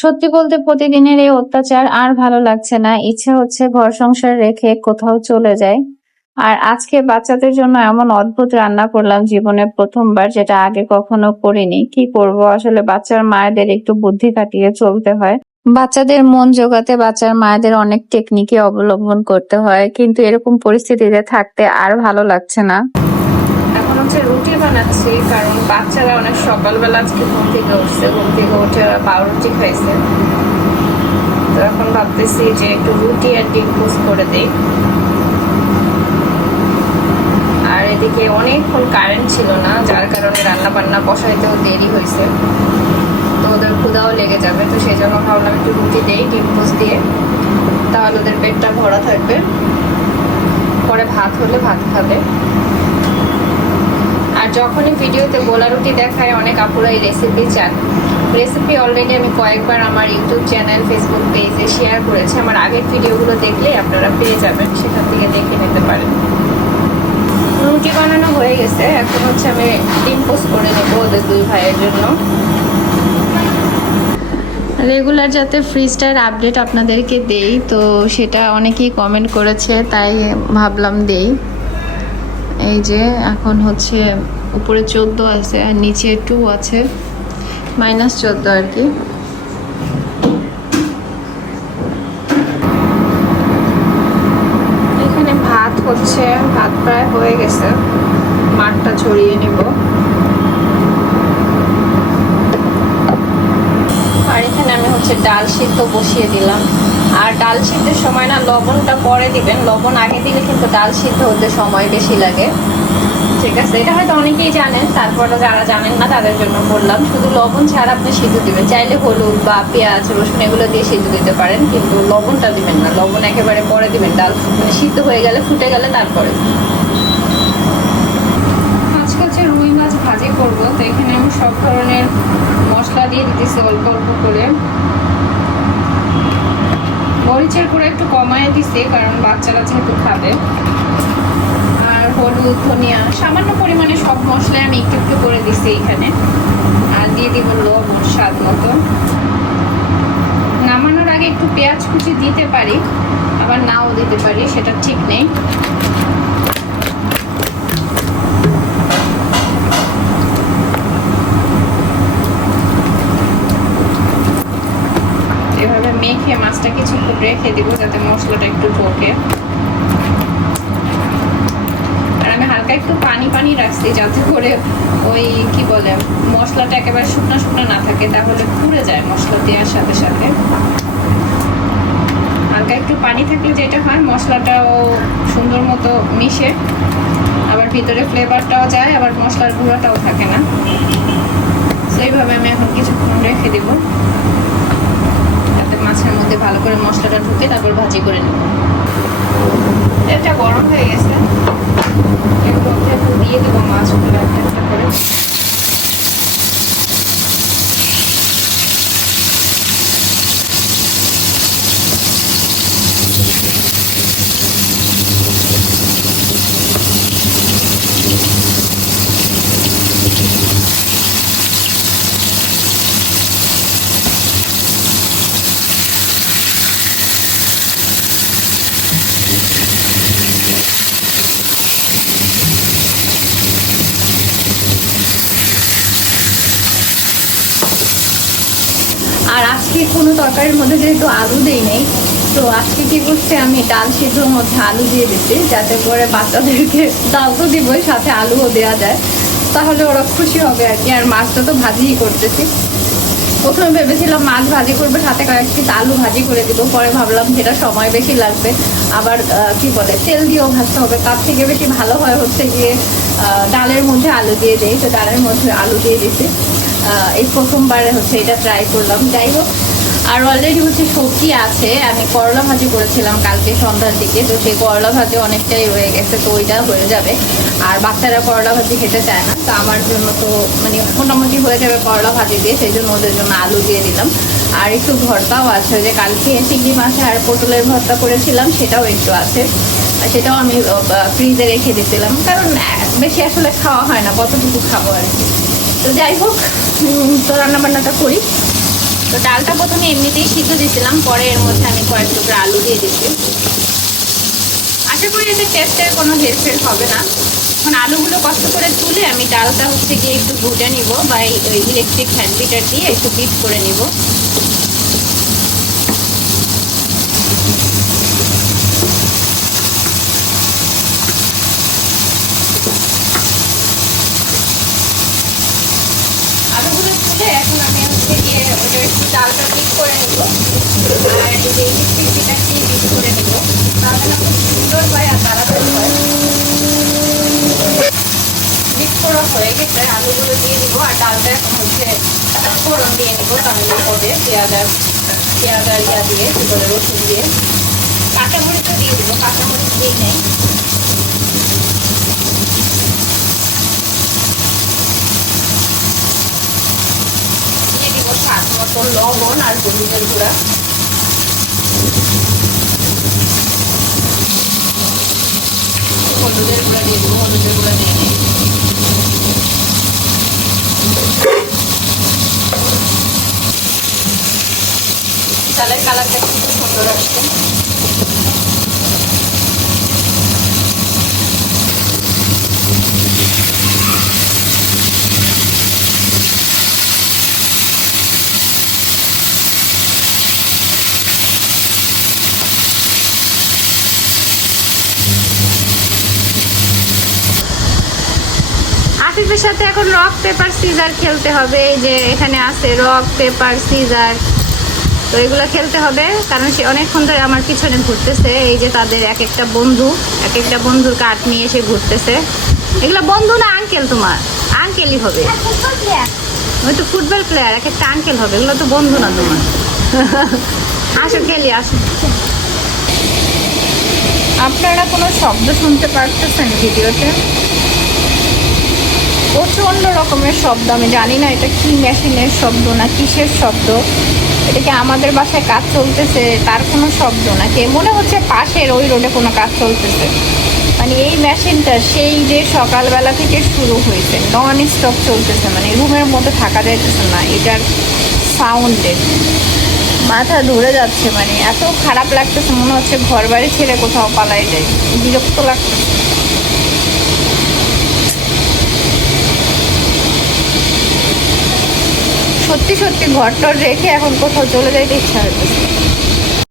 সত্যি বলতে প্রতিদিনের এই অত্যাচার আর ভালো লাগছে না। ইচ্ছে হচ্ছে ঘর সংসার রেখে কোথাও চলে যাই। আর আজকে বাচ্চাদের জন্য এমন অদ্ভুত রান্না করলাম, জীবনে প্রথমবার, যেটা আগে কখনো করিনি। কি করব, আসলে বাচ্চার মায়েদের একটু বুদ্ধি খাটিয়ে চলতে হয়। বাচ্চাদের মন জোগাতে বাচ্চার মায়েদের অনেক টেকনিকই অবলম্বন করতে হয়, কিন্তু এরকম পরিস্থিতিতে থাকতে আর ভালো লাগছে না। এখন হচ্ছে রুটি বানাচ্ছি, কারণ বাচ্চারা অনেক সকালবেলা আজকে ঘুম থেকে উঠছে, ঘুম থেকে উঠে ওরা পাউরুটি খাইছে। তো এখন ভাবতেছি যে একটু রুটি আর ডিম পোস্ট করে দিই। আর এদিকে অনেকক্ষণ কারেন্ট ছিল না, যার কারণে রান্না বান্না বসাইতেও দেরি হয়েছে। তো ওদের ক্ষুধাও লেগে যাবে, তো সেই জন্য ভাবলাম একটু রুটি দেই ডিম পোস্ট দিয়ে, তাহলে ওদের পেটটা ভরা থাকবে, পরে ভাত হলে ভাত খাবে। আর যখনই ভিডিওতে গোলা রুটি দেখায় অনেক আপুরাই রেসিপি চান। রেসিপি অলরেডি আমি কয়েকবার আমার ইউটিউব চ্যানেল, ফেসবুক পেজে শেয়ার করেছি। আমার আগের ভিডিওগুলো দেখলে আপনারা পেয়ে যাবেন, সেখান থেকে দেখে নিতে পারেন। রুটি বানানো হয়ে গেছে, এখন হচ্ছে আমি ডিম পোস্ট করে নেব ওদের দুই ভাইয়ের জন্য। রেগুলার যাতে ফ্রিজটার আপডেট আপনাদেরকে দেই, তো সেটা অনেকেই কমেন্ট করেছে, তাই ভাবলাম দেই। এই যে এখন হচ্ছে উপরে 14 আছে আর নিচে 2 আছে, -14 আর কি। এখানে ভাত হচ্ছে, ভাত প্রায় হয়ে গেছে, মাঠটা ছড়িয়ে নিব। আর এখানে আমি হচ্ছে ডাল সিদ্ধ বসিয়ে দিলাম। আর ডাল সিদ্ধের সময় না লবণটা পরে দিবেন, লবণ আগে দিলে কিন্তু ডাল সিদ্ধ হতে সময় বেশি লাগে। ঠিক আছে, এটা হয়তো অনেকেই জানেন, তারপরে যারা জানেন না তাদের জন্য বললাম। শুধু লবণ ছাড়া আপনি সিদ্ধ দিবেন, চাইলে হলুদ বা পেঁয়াজ রসুন এগুলো দিয়ে সিদ্ধ দিতে পারেন, কিন্তু লবণটা দিবেন না, লবণ একেবারে পরে দিবেন, ডাল মানে সিদ্ধ হয়ে গেলে, ফুটে গেলে তারপরে। আজকে হচ্ছে রুই মাছ ভাজি করবো, তো এখানে আমি সব ধরনের মশলা দিয়ে দিতেছি অল্প অল্প করে। মরিচের গুঁড়ো একটু কমায় দিছি, কারণ বাচ্চারা যেহেতু খাবে। আর হলুদ, ধনিয়া সামান্য পরিমাণে সব মশলা আমি একটু একটু করে দিছি এখানে। আর দিয়ে দিব লবণ স্বাদ মতো। নামানোর আগে একটু পেঁয়াজ কুচি দিতে পারি, আবার নাও দিতে পারি, সেটা ঠিক নেই। এভাবে মেখে মাছটা কিছুক্ষণ রেখে দিব, যাতে মশলাটা একটু ঢোকে। আর আমি হালকা একটু পানি পানি রাখছি, যাতে করে ওই কি বলে মশলাটা একেবারে শুকনো শুকনো না থাকে, তাহলে পুড়ে যায় মশলা দেওয়ার সাথে সাথে। হালকা একটু পানি থাকলে যেটা হয়, মশলাটাও সুন্দর মতো মিশে, আবার ভিতরে ফ্লেভারটাও যায়, আবার মশলার গুঁড়াটাও থাকে না। সেইভাবে আমি এখন কিছুক্ষণ রেখে দিব, যাতে মাছের মধ্যে ভালো করে মশলাটা ঢুকে, তারপর ভাজি করে নেব। এটা গরম হয়ে গেছে, এর মধ্যে এখন দিয়ে দেবো মাছগুলো একটা একটা করে। আর আজকে কোনো তরকারির মধ্যে যেহেতু আলু দেই নেই, তো আজকে কি করছে, আমি ডাল সিদ্ধর মধ্যে আলু দিয়ে দিচ্ছি, যাতে করে বাচ্চাদেরকে ডাল তো দিবই, সাথে আলুও দেওয়া যায়, তাহলে ওরা খুশি হবে আর কি। আর মাছটা তো ভাজিই করতেছি। প্রথমে ভেবেছিলাম মাছ ভাজি করবে, সাথে কয়েক পিস আলু ভাজি করে দিব, পরে ভাবলাম যেটা সময় বেশি লাগবে, আবার কি বলে তেল দিয়েও ভাজতে হবে, তার থেকে বেশি ভালো হয় হচ্ছে গিয়ে ডালের মধ্যে আলু দিয়ে দিই। তো ডালের মধ্যে আলু দিয়ে দিচ্ছি, এই প্রথমবারে হচ্ছে এটা ট্রাই করলাম। যাই হোক, আর অলরেডি হচ্ছে সবজি আছে, আমি করলা ভাজি করেছিলাম কালকে সন্ধ্যার দিকে, তো সেই করলা ভাজি অনেকটাই রয়ে গেছে, তো ওইটা হয়ে যাবে। আর বাচ্চারা করলা ভাজি খেতে চায় না, তো আমার জন্য তো মানে মোটামুটি হয়ে যাবে করলা ভাজি দিয়ে, সেই জন্য ওদের জন্য আলু দিয়ে দিলাম। আর একটু ভর্তাও আছে, ওই যে কালকে চিংড়ি মাছ আর পটলের ভর্তা করেছিলাম, সেটাও একটু আছে, আর সেটাও আমি ফ্রিজে রেখে দিয়েছিলাম, কারণ বেশি আসলে খাওয়া হয় না, কতটুকু খাবো আর কি। তো যাই হোক, তো রান্নাবান্নাটা করি। তো তো ডালটা প্রথমে এমনিতেই সিদ্ধ দিয়েছিলাম, পরে এর মধ্যে আমি কয়েক টুকরা আলু দিয়ে দিচ্ছি। আশা করি এতে টেস্টের কোনো হেরফের হবে না। এখন আলুগুলো কষ্ট করে তুলে আমি ডালটা হচ্ছে গিয়ে একটু ভুটে নিব, বা ইলেকট্রিক হ্যান্ড বিটার দিয়ে একটু বিট করে নিব। আলুগুলো তুলে এখন আমি হচ্ছে গিয়ে ওটা একটু ডালটা বিট করে নিব, আর এই যে ইলেকট্রিক বিটার দিয়ে বিট করে নিব, তাহলে না খুব সুন্দর হয় আর তাড়াতাড়ি হয়। মিক্স করা হয়ে গেছে, আলুগুলো দিয়ে দিব, আর ডালটা এখন হচ্ছে ফোড়ন দিয়ে নিব, তাহলে হবে পেঁয়াজ আর ইয়া দিয়ে, সেগুলো রসুন দিয়ে, কাঁচামরিচও দিয়ে দিব, কাঁচামরিচ দিই নেই। দিয়ে দিব স্বাদ মতো লবণ আর হলুদের গুঁড়া। হলুদের গুঁড়া দিয়ে দিব, হলুদের গুঁড়া দিয়ে নিই। চালের কালারটা খুব সুন্দর আসছে। আসিফের সাথে এখন রক পেপার সিজার খেলতে হবে। এই যে এখানে আছে রক পেপার সিজার, তো এগুলো খেলতে হবে, কারণ সে অনেকক্ষণ ধরে আমার পিছনে ঘুরতেছে। এই যে তাদের এক একটা বন্ধুর কাঠ নিয়ে এসে ঘুরতেছে। এগুলো বন্ধু না আঙ্কেল? তোমার আঙ্কেলই হবে, ওই তো ফুটবল প্লেয়ার, এক একটা আঙ্কেল হবে, এগুলো তো বন্ধু না তোমার। আসো খেলি, আসো। আপনারা কোনো শব্দ শুনতে পারতেছেন ভিডিওতে? প্রচণ্ড রকমের শব্দ, আমি জানি না এটা কি মেশিনের শব্দ না কিসের শব্দ। এটাকে আমাদের বাসায় কাজ চলতেছে তার কোনো শব্দ না, কে মনে হচ্ছে পাশের ওই রোডে কোনো কাজ চলতেছে। মানে এই মেশিনটা সেই যে সকালবেলা থেকে শুরু হয়েছে, নন স্টপ চলতেছে, মানে রুমের মধ্যে থাকা যাইতেছে না এটার সাউন্ডে। মাথা ধরে যাচ্ছে, মানে এত খারাপ লাগতেছে, মনে হচ্ছে ঘর বাড়ি ছেড়ে কোথাও পালাই যায়, বিরক্ত লাগতেছে। সত্যি সত্যি ঘরটর রেখে এখন কোথাও চলে যাইতে ইচ্ছা হইতেছে।